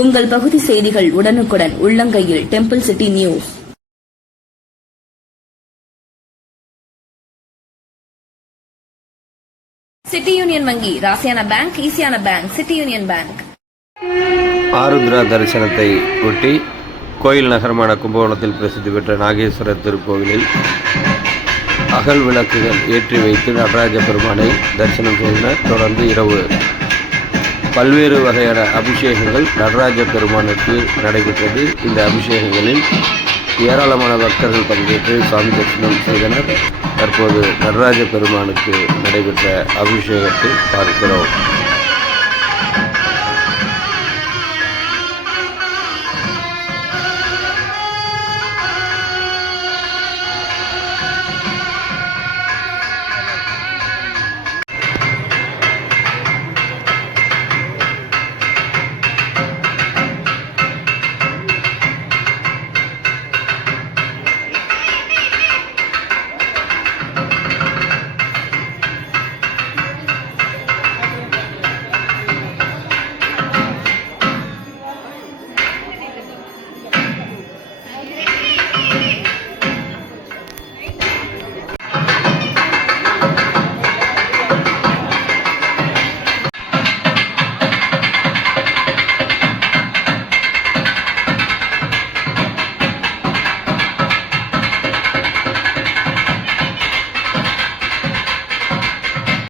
உங்கள் பகுதி செய்திகள் உடனுக்குடன் உள்ளங்கையில் temple city news. City union வங்கி ராசியான பேங்க், ஈஸியான bank city union bank. Arudra தரிசனத்தை ஒட்டி கோயில் நகரமான கும்பகோணத்தில் பிரசித்தி பெற்ற நாகேஸ்வரர் திருக்கோவிலில் அகல் விளக்குகள் ஏற்றி வைத்து நடராஜ பெருமானை தரிசனம் செய்தனர். தொடர்ந்து இரவு பல்வேறு வகையான அபிஷேகங்கள் நடராஜ பெருமானுக்கு நடைபெற்றது. இந்த அபிஷேகங்களில் ஏராளமான பக்தர்கள் பங்கேற்று சுவாமி தரிசனம் செய்தனர். தற்போது நடராஜ பெருமானுக்கு நடைபெற்ற அபிஷேகத்தை பார்க்கிறோம்.